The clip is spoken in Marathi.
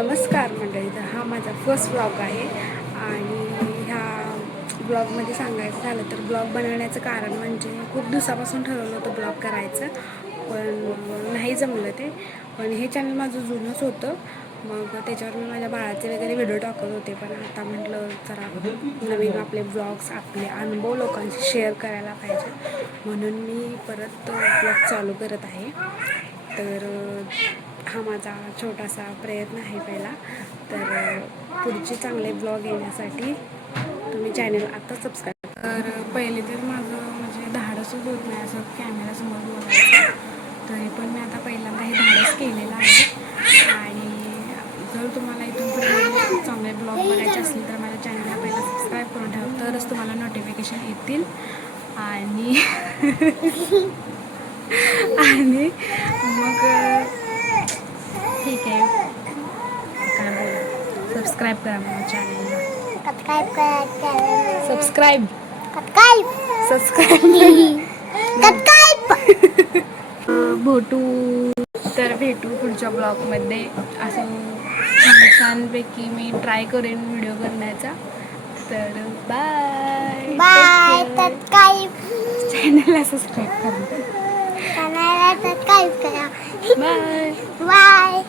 नमस्कार मंडळी, तर हा माझा फर्स्ट ब्लॉग आहे आणि ह्या ब्लॉगमध्ये सांगायचं झालं तर ब्लॉग बनवण्याचं कारण म्हणजे खूप दिवसापासून ठरवलं होतं ब्लॉग करायचं, पण नाही जमलं ते. पण हे चॅनल माझं जुनंच होतं, मग त्याच्यावर मी माझ्या बाळाचे वगैरे व्हिडिओ टाकत होते. पण आता म्हटलं जरा नवीन आपले ब्लॉग्स, आपले अनुभव लोकांशी शेअर करायला पाहिजे, म्हणून मी परत ब्लॉग चालू करत आहे. तर हा माझा छोटासा प्रयत्न आहे पहिला. तर पुढचे चांगले ब्लॉग येण्यासाठी तुम्ही चॅनल आता सबस्क्राईब. तर पहिले तर माझं म्हणजे धाडसच होत नाही असं कॅमेरासमोर बोलायचं, तरी पण मी आता पहिल्यांदा हे धाडस केलेलं आहे. आणि जर तुम्हाला इथून पुढे चांगले ब्लॉग बघायचे असतील तर माझ्या चॅनलला पहिला सबस्क्राईब करून ठेवा, तरच तुम्हाला नोटिफिकेशन येतील. आणि आणि मग ठीक आहे, काय बोला, सबस्क्राईब करा माझ्या चॅनलला. सबस्क्राईब भेटू पुढच्या ब्लॉगमध्ये. असं छानपैकी मी ट्राय करेन व्हिडिओ करण्याचा. तर बाय बाय. चॅनलला सबस्क्राईब करा. Bye bye.